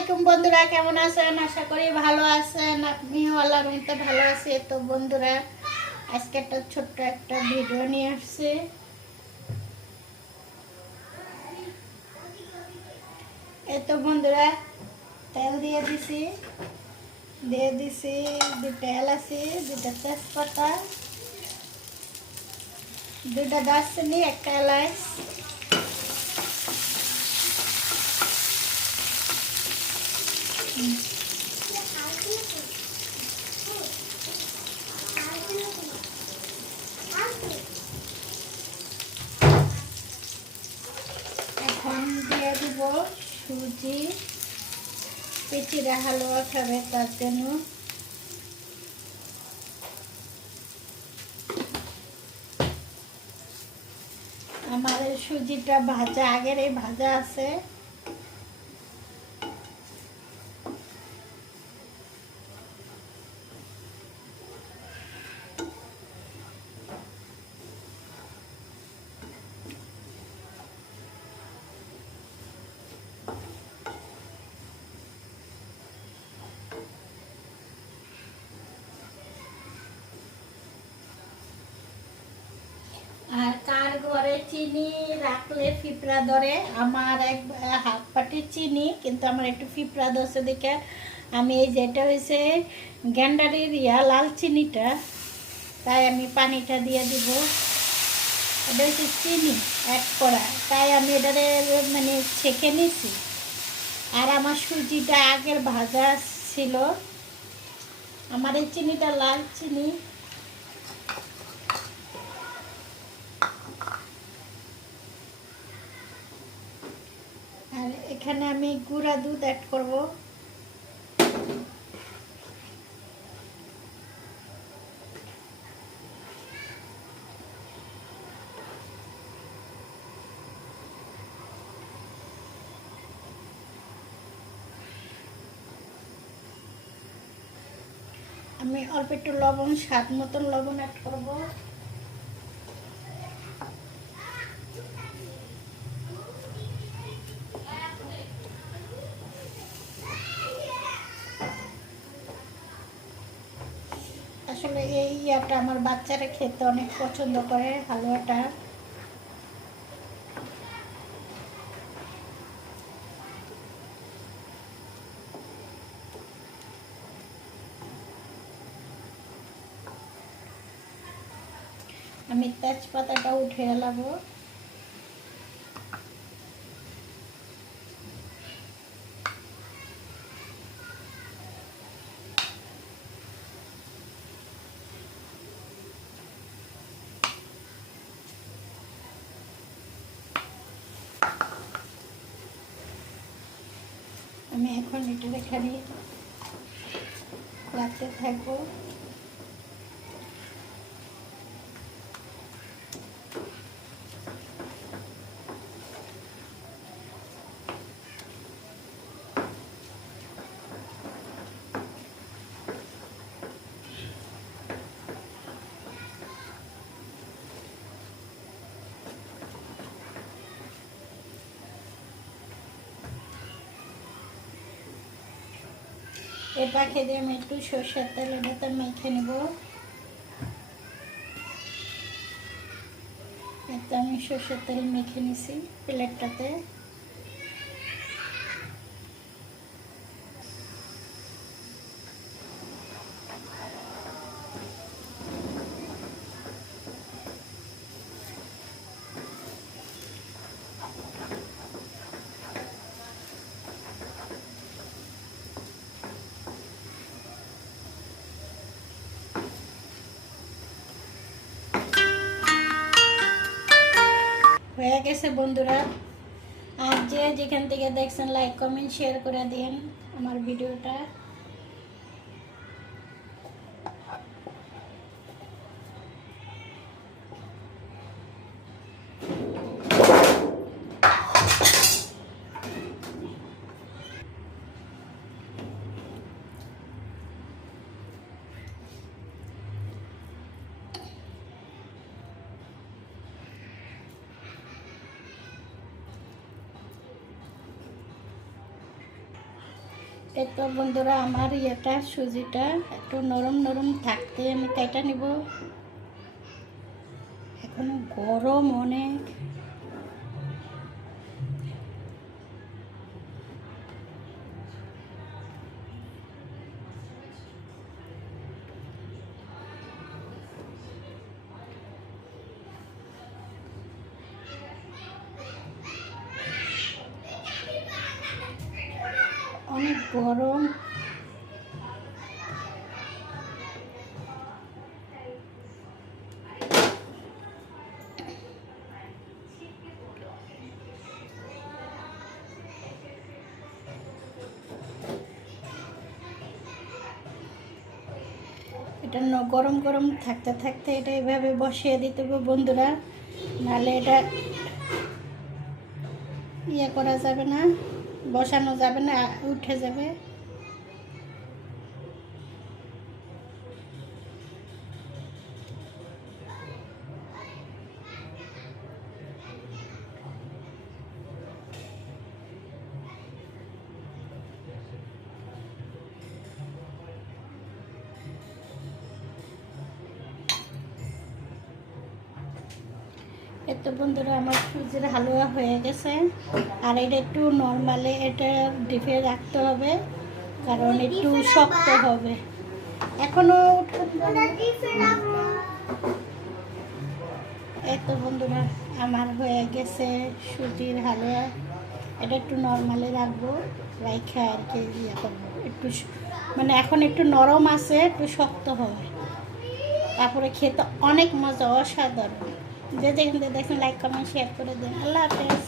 আলাইকুম বন্ধুরা, কেমন আছেন? আশা করি ভালো আছেন। আপনিও আল্লাহর রহমতে ভালো আছে। তো বন্ধুরা, আজকে একটা ছোট্ট একটা ভিডিও নিয়ে আসছি। এই তো বন্ধুরা, তেল দিয়ে দিছি, দুটা এলাচি, দুটা তেজপাতা, দুটা দারচিনি, একটা এলাচ। এখন দিয়ে দিব সুজি। পিচিরা হালুয়া খাবে তার জন্য। আমার সুজিটা ভাজা, আগের এই ভাজা আছে। আর কার ঘরে চিনি রাখলে পিঁপড়া ধরে? আমার এক হাফ পাটি চিনি, কিন্তু আমার একটু পিঁপড়া ধরছে দেখে আমি এই যেটা হয়েছে গ্যান্ডারির লাল চিনিটা, তাই আমি পানিটা দিয়ে দিব। এটা হচ্ছে চিনি অ্যাড করা, তাই আমি এটারে মানে ছেঁকে নিছি। আর আমার সুজিটা আগের ভাজা ছিল। আমার এই চিনিটা লাল চিনি। আর এখানে আমি গুঁড়া দুধ অ্যাড করব। আমি অল্প একটু লবণ, স্বাদ মতন লবণ অ্যাড করব। আসলে এই আমার বাচ্চারা খেতে অনেক পছন্দ করে, হালুয়াটা। আমি তেজপাতাটা উঠে এলাবো। আমি এখন এটা এখানে রাখতে থাকবো। এর পাখে দিয়ে আমি একটু সর্ষের তেল এটাতে মেখে নেব। এতে আমি সর্ষের তেল মেখে নিছি প্লেটটাতে। হয়ে গেছে বন্ধুরা। আর যে যেখান থেকে দেখছেন লাইক কমেন্ট শেয়ার করে দিন আমার ভিডিওটা। এই তো বন্ধুরা আমার ইয়েটা সুজিটা একটু নরম নরম থাকতে আমি কাইটা নিব। এখন গরম অনেক। অনেক গরম। এটা গরম গরম থাকতে থাকতে এটা এভাবে বসিয়ে দিতে হবে বন্ধুরা, নাহলে এটা ইয়ে করা যাবে না, বসানো যাবে না, উঠে যাবে। এত বন্ধুরা আমার সুজির হালুয়া হয়ে গেছে। আর এটা একটু নর্মালে এটা ডিপে রাখতে হবে, কারণ একটু শক্ত হবে। এখনো এত বন্ধুরা আমার হয়ে গেছে সুজির হালুয়া। এটা একটু নর্মালে রাখবো, রাইখা আর কি ইয়ে করবো একটু, মানে এখন একটু নরম আছে, একটু শক্ত হবে, তারপরে খেতে অনেক মজা, অসাধারণ। যে যেখান থেকে দেখেন লাইক কমেন্ট শেয়ার করে দেন। আল্লাহ হাফেজ।